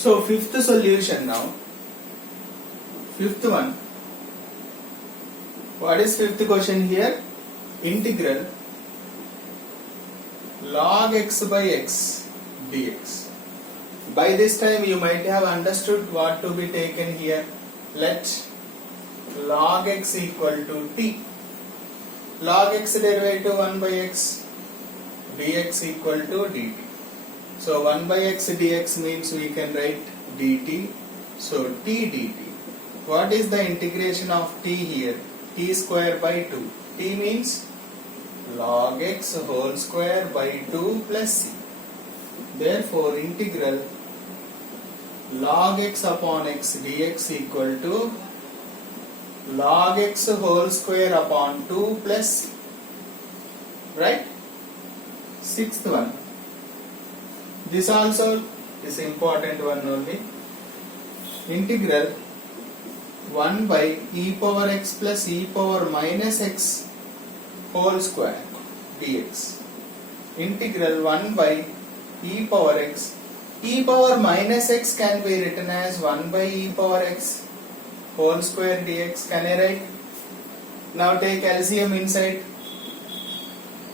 So fifth solution now. Fifth one. What is fifth question here? Integral log x by x dx. By this time you might have understood what to be taken here. Let log x equal to t. Log x derivative 1 by x dx equal to dt. So 1 by x dx means we can write dt. So t dt. What is the integration of t here? T square by 2. T means log x whole square by 2 plus c. Therefore integral log x upon x dx equal to log x whole square upon 2 plus c. Right? Sixth one. This also is important one only. Integral 1 by e power x plus e power minus x whole square dx. Integral 1 by e power x. E power minus x can be written as 1 by e power x whole square dx. Can I write? Now take LCM inside.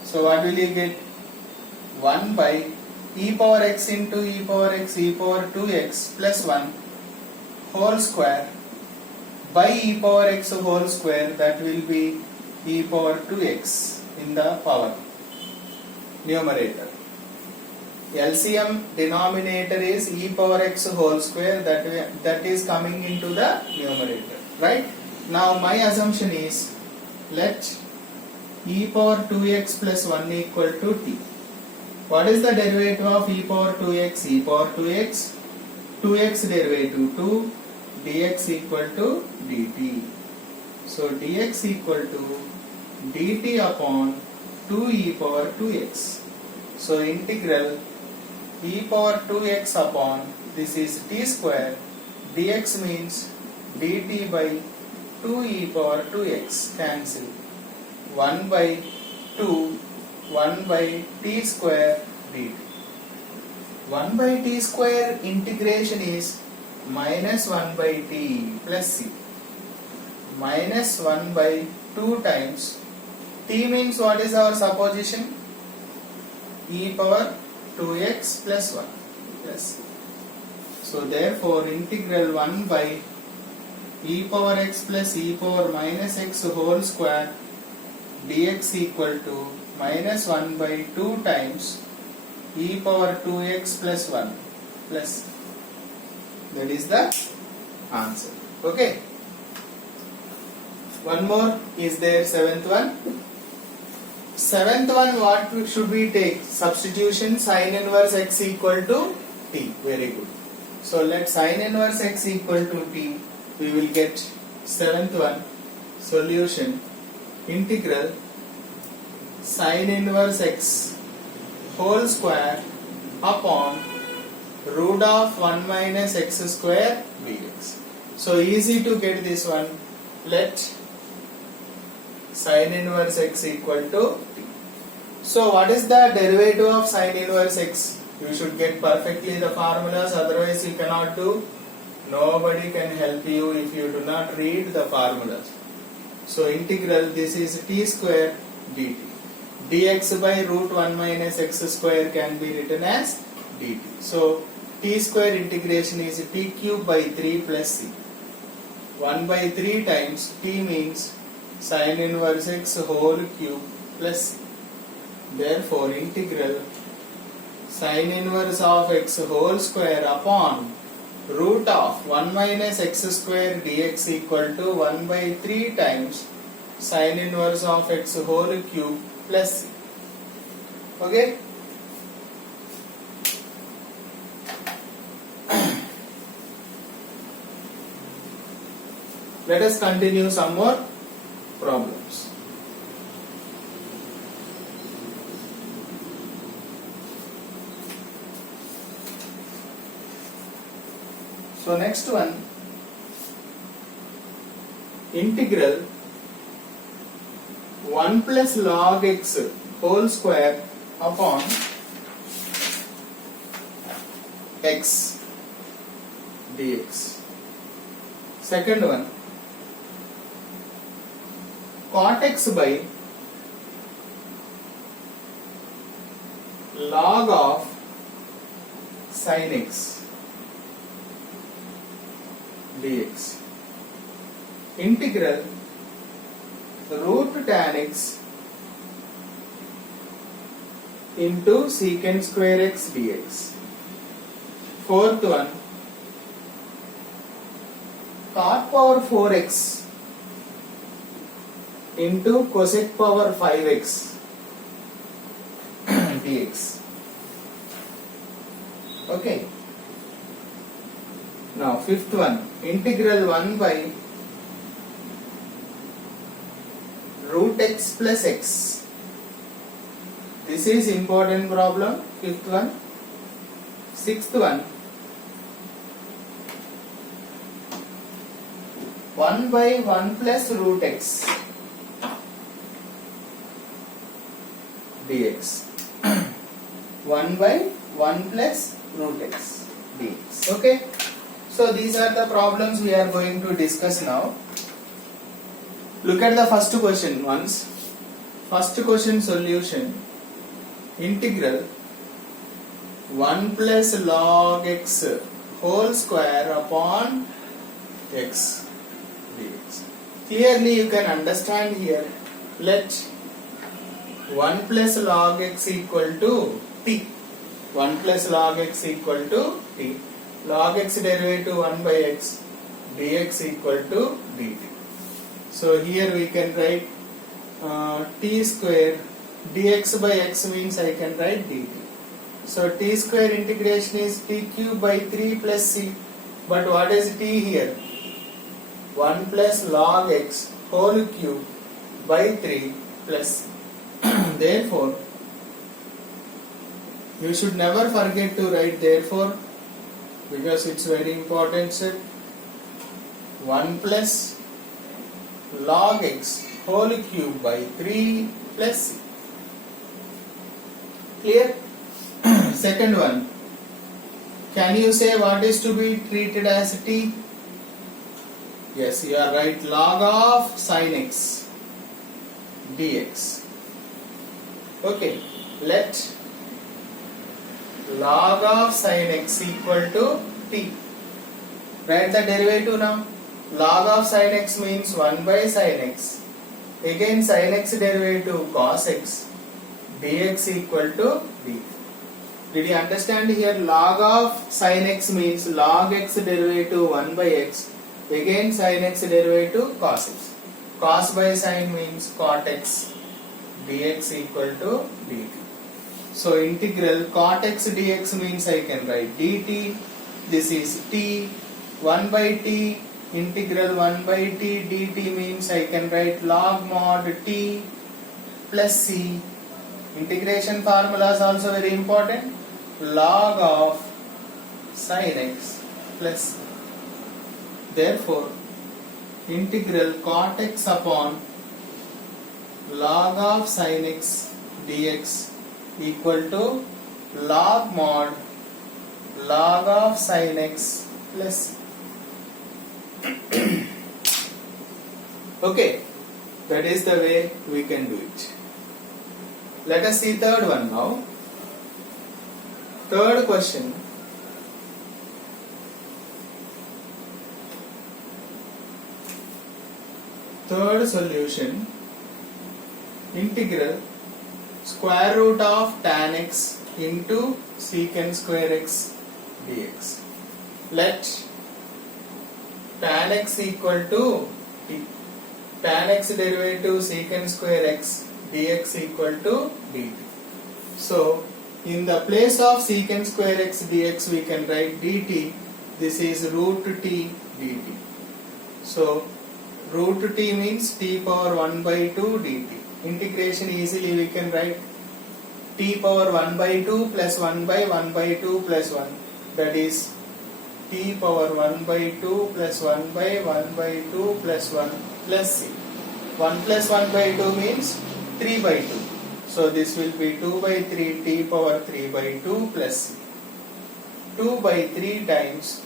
So what will you get? 1 by e power x into e power x e power 2x plus 1 whole square by e power x whole square, that will be e power 2x in the power numerator. LCM denominator is e power x whole square, that is coming into the numerator, right? Now my assumption is let e power 2x plus 1 equal to t. What is the derivative of e power 2x? E power 2x, 2x derivative 2, dx equal to dt. So dx equal to dt upon 2 e power 2x. So integral e power 2x upon, this is t square, dx means dt by 2 e power 2x, cancel. 1 by 2, 1 by t square dt. 1 by t square integration is minus 1 by t plus c. Minus 1 by 2 times t means what is our supposition? E power 2x plus 1 plus. So therefore integral 1 by e power x plus e power minus x whole square dx equal to minus 1 by 2 times e power 2x plus 1 plus. That is the answer. Okay. One more is there, seventh one. Seventh one, what should we take? Substitution sin inverse x equal to t. Very good. So let sin inverse x equal to t. We will get seventh one. Solution integral sin inverse x whole square upon root of 1 minus x square dx. So easy to get this one. Let sin inverse x equal to t. So what is the derivative of sin inverse x? You should get perfectly the formulas, otherwise you cannot do. Nobody can help you if you do not read the formulas. So integral, this is t square dt. Dx by root 1 minus x square can be written as dt. So t square integration is t cube by 3 plus c. 1 by 3 times t means sin inverse x whole cube plus c. Therefore integral sin inverse of x whole square upon root of 1 minus x square dx equal to 1 by 3 times sin inverse of x whole cube plus c. Okay. Let us continue some more problems. So next one, integral 1 plus log x whole square upon x dx. Second one, cot x by log of sin x dx. Integral root tan x into secant square x dx. Fourth one, cot power 4x into cosec power 5x dx. Okay. Now fifth one, integral 1 by root x plus x. This is important problem. Fifth one. Sixth one, 1 by 1 plus root x dx. 1 by 1 plus root x dx. Okay. So these are the problems we are going to discuss now. Look at the first question once. First question solution. Integral 1 plus log x whole square upon x dx. Clearly you can understand here. Let 1 plus log x equal to t. 1 plus log x equal to t. Log x derivative 1 by x dx equal to dt. So here we can write t square dx by x means I can write dt. So t square integration is t cube by 3 plus c. But what is t here? 1 plus log x whole cube by 3 plus c. Therefore, you should never forget to write therefore, because it's very important step. 1 plus log x whole cube by 3 plus c. Clear? Second one, can you say what is to be treated as t? Yes, you are right. Log of sin x dx. Okay, let log of sin x equal to t. Write the derivative now. Log of sin x means 1 by sin x. Again sin x derivative cos x dx equal to dt. Did you understand here? Log of sin x means log x derivative 1 by x. Again sin x derivative cos x. Cos by sin means cot x dx equal to dt. So integral cot x dx means I can write dt. This is t. 1 by t. Integral 1 by t dt means I can write log mod t plus c. Integration formula is also very important. Log of sin x plus c. Therefore, integral cot x upon log of sin x dx equal to log mod log of sin x plus c. Okay, that is the way we can do it. Let us see third one now. Third question. Third solution. Integral square root of tan x into secant square x dx. Let tan x equal to t. Tan x derivative secant square x dx equal to dt. So, in the place of secant square x dx we can write dt. This is root t dt. So, root t means t power 1 by 2 dt. Integration easily we can write t power 1 by 2 plus 1 by 1 by 2 plus 1. That is t power 1 by 2 plus 1 by 1 by 2 plus 1 plus c. 1 plus 1 by 2 means 3 by 2. So this will be 2 by 3 t power 3 by 2 plus c. 2 by 3 times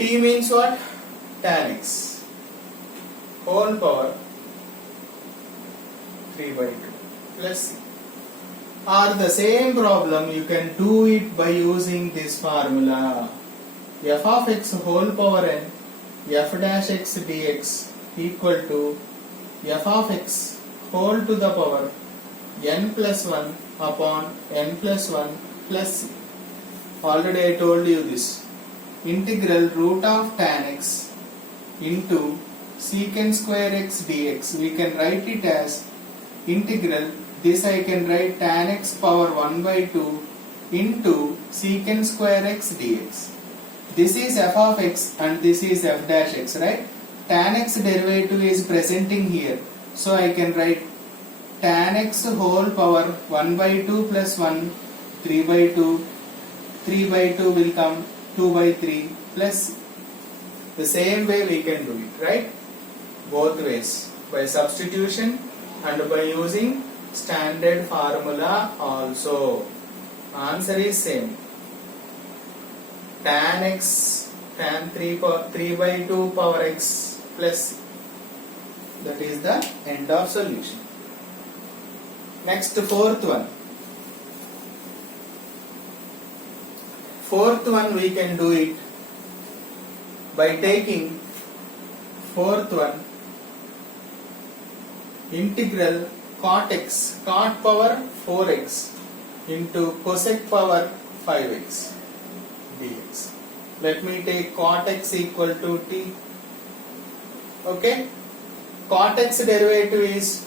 T means what? Tan x whole power 3 by 2 plus c. Or the same problem you can do it by using this formula. F of x whole power n f dash x dx equal to f of x whole to the power n plus 1 upon n plus 1 plus c. Already I told you this. Integral root of tan x into secant square x dx. We can write it as integral. This I can write tan x power 1 by 2 into secant square x dx. This is f of x and this is f dash x, right? Tan x derivative is presenting here. So I can write tan x whole power 1 by 2 plus 1, 3 by 2. 3 by 2 will come 2 by 3 plus. The same way we can do it, right? Both ways. By substitution and by using standard formula also. Answer is same. Tan x, tan 3 by 2 power x plus. That is the end of solution. Next, fourth one. Fourth one we can do it by taking fourth one integral cot x, cot power 4x into cosec power 5x dx. Let me take cot x equal to t. Okay, cot x derivative is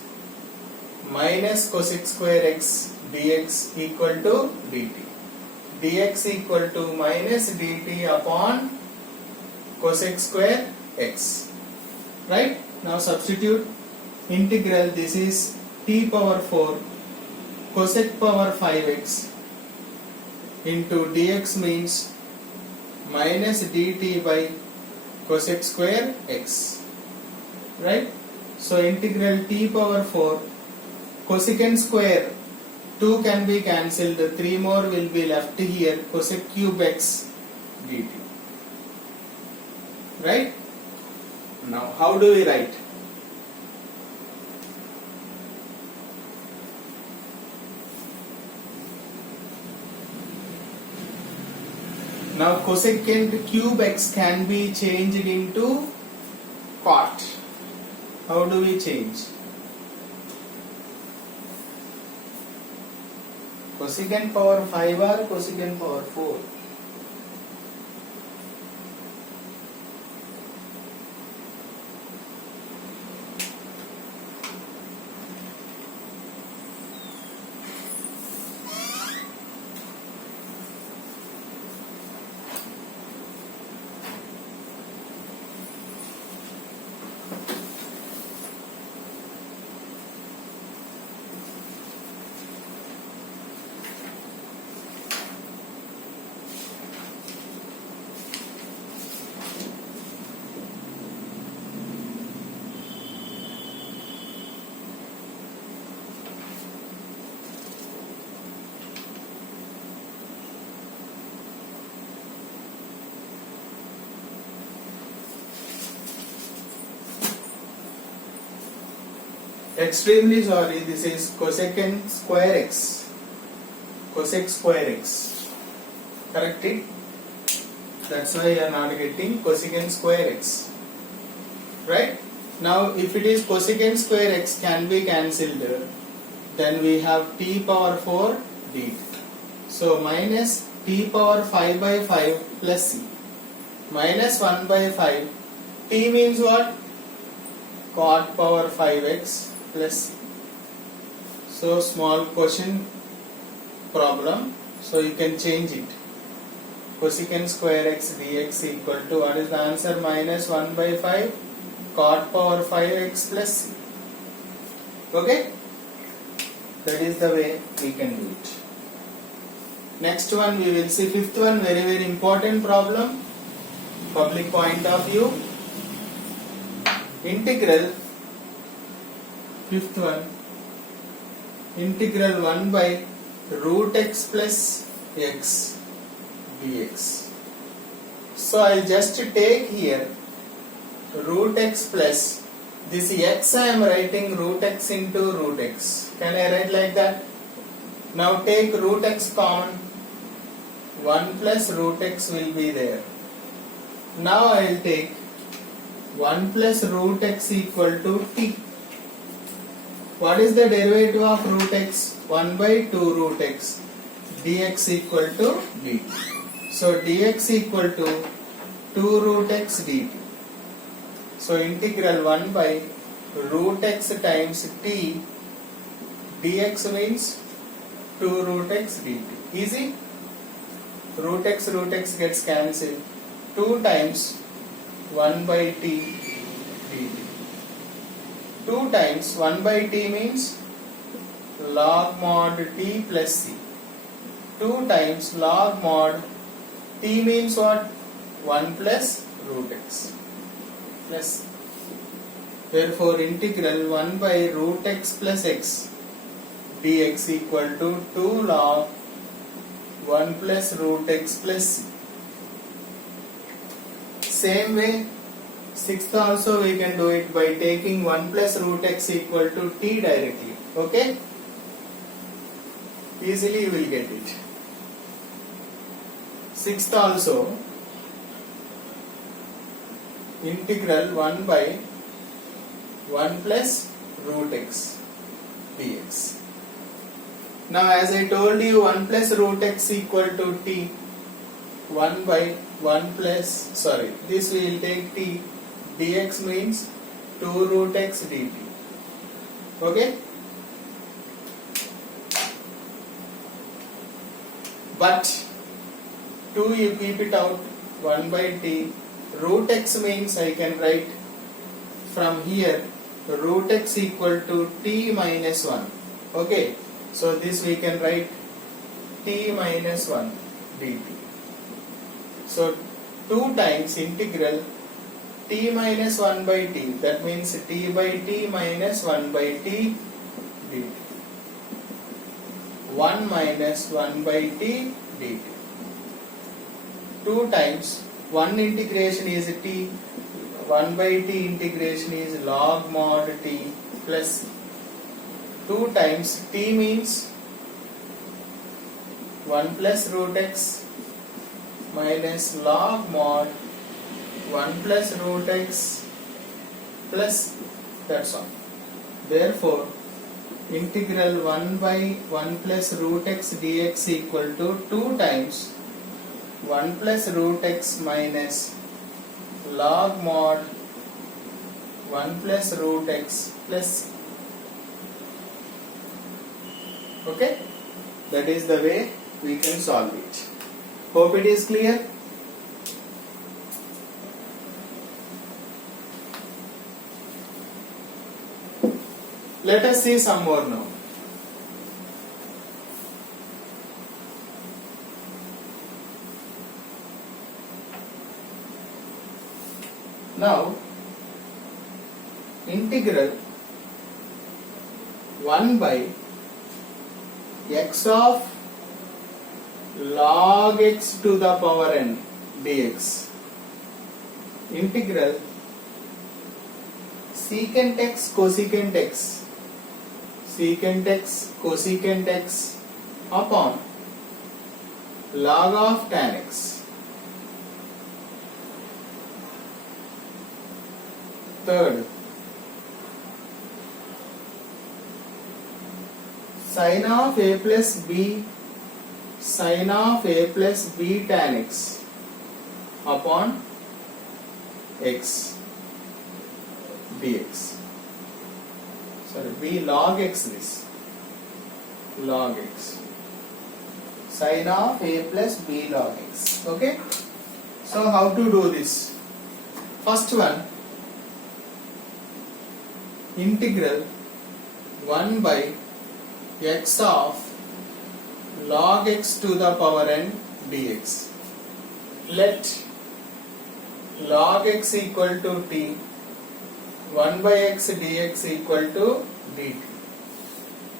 minus cosec square x dx equal to dt. Dx equal to minus dt upon cosec square x. Right? Now substitute integral. This is t power 4 cosec power 5x into dx means minus dt by cosec square x. Right? So integral t power 4 cosecant square 2 can be cancelled, 3 more will be left here, cosec cube x dt. Right? Now how do we write? Now cosecant cube x can be changed into cot. How do we change? Cosecant power 5 or cosecant power 4? Extremely sorry, this is cosecant square x. Cosec square x. Correct it? That's why you are not getting cosecant square x. Right? Now if it is cosecant square x can be cancelled, then we have t power 4 dt. So minus t power 5 by 5 plus c. Minus 1 by 5. T means what? Cot power 5x plus c. So small question problem. So you can change it. Cosecant square x dx equal to, what is the answer? Minus 1 by 5 cot power 5x plus c. Okay? That is the way we can do it. Next one we will see. Fifth one, very very important problem. Public point of view. Integral, fifth one, integral 1 by root x plus x dx. So I'll just take here root x plus this x I am writing root x into root x. Can I write like that? Now take root x common. 1 plus root x will be there. Now I will take 1 plus root x equal to t. What is the derivative of root x? 1 by 2 root x dx equal to dt. So dx equal to 2 root x dt. So integral 1 by root x times t dx means 2 root x dt. Easy? Root x gets cancelled. 2 times 1 by t dt. 2 times 1 by t means log mod t plus c. 2 times log mod t means what? 1 plus root x plus. Therefore integral 1 by root x plus x dx equal to 2 log 1 plus root x plus c. Same way, sixth also we can do it by taking 1 plus root x equal to t directly. Okay? Easily you will get it. Sixth also, integral 1 by 1 plus root x dx. Now as I told you, 1 plus root x equal to t. 1 by 1 plus, this we will take t. Dx means 2 root x dt. Okay? But 2 you keep it out, 1 by t. Root x means I can write from here root x equal to t minus 1. Okay? So this we can write t minus 1 dt. So 2 times integral t minus 1 by t, that means t by t minus 1 by t dt. 1 minus 1 by t dt. 2 times 1 integration is t, 1 by t integration is log mod t plus 2 times t means 1 plus root x minus log mod 1 plus root x plus, that's all. Therefore integral 1 by 1 plus root x dx equal to 2 times 1 plus root x minus log mod 1 plus root x plus. Okay? That is the way we can solve it. Hope it is clear. Let us see some more now. Now, integral 1 by x of log x to the power n dx. Integral secant x cosecant x, secant x cosecant x upon log of tan x. Third, sin of a plus b sin of a plus b tan x upon x dx. B log x this. Log x. Sin of a plus b log x. Okay? So how to do this? First one, integral 1 by x of log x to the power n dx. Let log x equal to t, 1 by x dx equal to dt.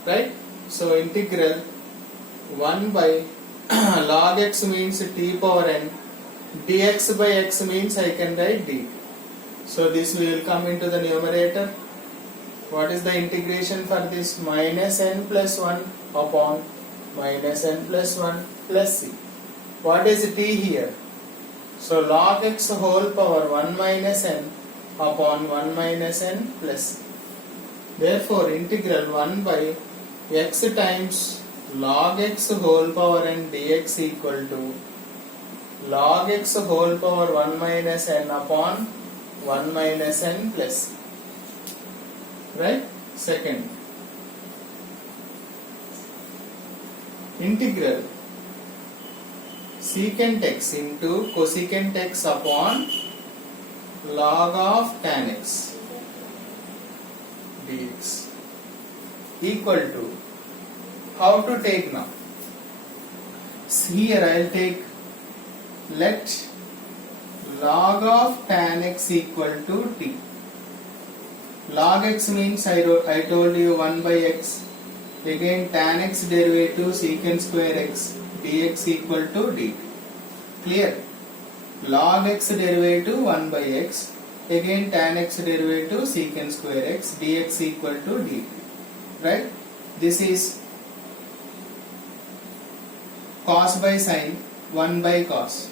Right? So integral 1 by log x means t power n dx by x means I can write dt. So this will come into the numerator. What is the integration for this? Minus n plus 1 upon minus n plus 1 plus c. What is t here? So log x whole power 1 minus n upon 1 minus n plus c. Therefore integral 1 by x times log x whole power n dx equal to log x whole power 1 minus n upon 1 minus n plus c. Right? Second, integral secant x into cosecant x upon log of tan x dx equal to, how to take now? Here I will take, let log of tan x equal to t. Log x means I told you 1 by x. Again tan x derivative secant square x dx equal to dt. Clear? Log x derivative 1 by x. Again tan x derivative secant square x dx equal to dt. Right? This is cos by sin 1 by cos.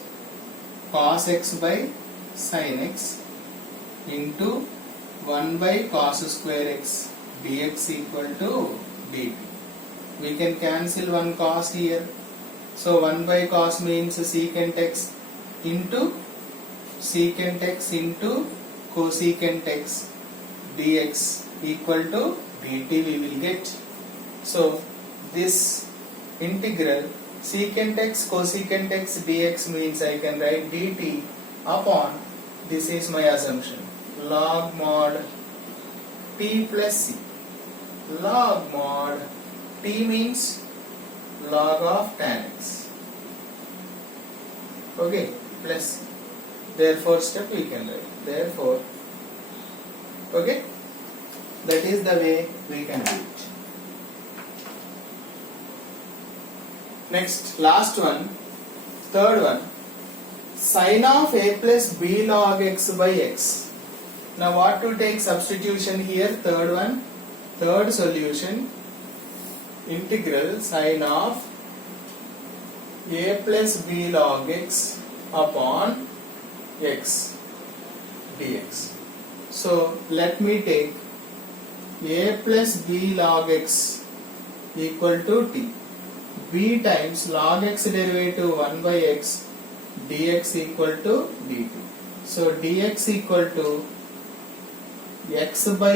Cos x by sin x into 1 by cos square x dx equal to dt. We can cancel one cos here. So 1 by cos means secant x into cosecant x dx equal to dt we will get. So this integral secant x cosecant x dx means I can write dt upon, this is my assumption, log mod t plus c. Log mod t means log of tan x. Okay, plus c. Therefore step we can write. Therefore, okay, that is the way we can do it. Next, last one, third one, sin of a plus b log x by x. Now what to take substitution here? Third one, third solution, integral sin of a plus b log x upon x dx. So let me take a plus b log x equal to t. b times log x derivative 1 by x dx equal to dt. So dx equal to x by